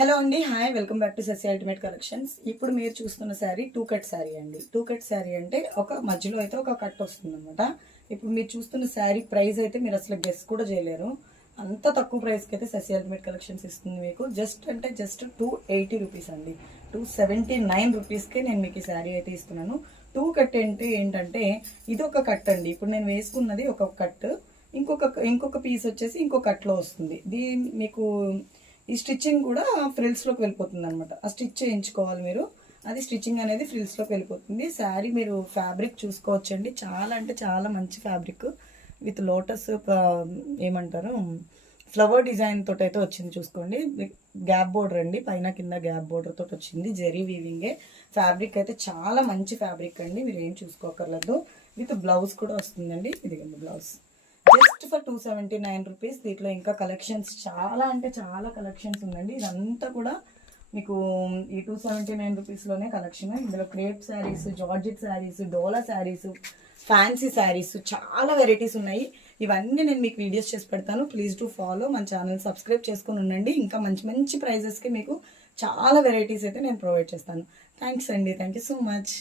Hello అండి, hi, welcome back to Sashi ultimate collections. ఇప్పుడు మీరు చూస్తున్న శారీ టూ కట్ శారీ అండి. టూ కట్ శారీ అంటే ఒక మధ్యలో అయితే ఒక కట్ వస్తుంది అనమాట. ఇప్పుడు మీరు చూస్తున్న శారీ ప్రైస్ అయితే మీరు అసలు గెస్ కూడా చేయలేరు. అంత తక్కువ ప్రైస్కి అయితే శశి అల్టిమేట్ కలెక్షన్స్ ఇస్తుంది మీకు. జస్ట్ 280 రూపీస్ అండి. 279 రూపీస్కే నేను మీకు ఈ శారీ అయితే ఇస్తున్నాను. టూ కట్ అంటే ఏంటంటే ఇది ఒక కట్ అండి. ఇప్పుడు నేను వేసుకున్నది ఒక కట్, ఇంకొక పీస్ వచ్చేసి ఇంకో కట్లో వస్తుంది. దీని మీకు ఈ స్టిచ్చింగ్ కూడా ఫ్రిల్స్లోకి వెళ్ళిపోతుంది అనమాట. ఆ స్టిచ్ చేయించుకోవాలి మీరు. అది స్టిచ్చింగ్ అనేది ఫ్రిల్స్లోకి వెళ్ళిపోతుంది. శారీ మీరు ఫ్యాబ్రిక్ చూసుకోవచ్చండి. చాలా అంటే చాలా మంచి ఫ్యాబ్రిక్ విత్ లోటస్ ఏమంటారు ఫ్లవర్ డిజైన్ తోటి అయితే వచ్చింది. చూసుకోండి, గ్యాప్ బోర్డర్ అండి, పైన కింద గ్యాప్ బోర్డర్ తోటి వచ్చింది. జెరీ వీవింగే. ఫ్యాబ్రిక్ అయితే చాలా మంచి ఫ్యాబ్రిక్ అండి, మీరు ఏం చూసుకోకర్లేదు. విత్ బ్లౌజ్ కూడా వస్తుందండి. ఇదిగోండి బ్లౌజ్. Just for 279 rupees. దీంట్లో ఇంకా కలెక్షన్స్ చాలా అంటే చాలా కలెక్షన్స్ ఉందండి. ఇదంతా కూడా మీకు ఈ 279 రూపీస్లోనే కలెక్షన్. ఇందులో క్రేప్ శారీస్, జార్జెట్ శారీస్, డోలా శారీస్, ఫ్యాన్సీ శారీస్, చాలా వెరైటీస్ ఉన్నాయి. ఇవన్నీ నేను మీకు వీడియోస్ చేసి పెడతాను. Please to follow. మన ఛానల్ సబ్స్క్రైబ్ చేసుకుని ఉండండి. ఇంకా మంచి మంచి ప్రైజెస్కి మీకు చాలా వెరైటీస్ అయితే నేను ప్రొవైడ్ చేస్తాను. థ్యాంక్స్ అండి, థ్యాంక్ యూ సో మచ్.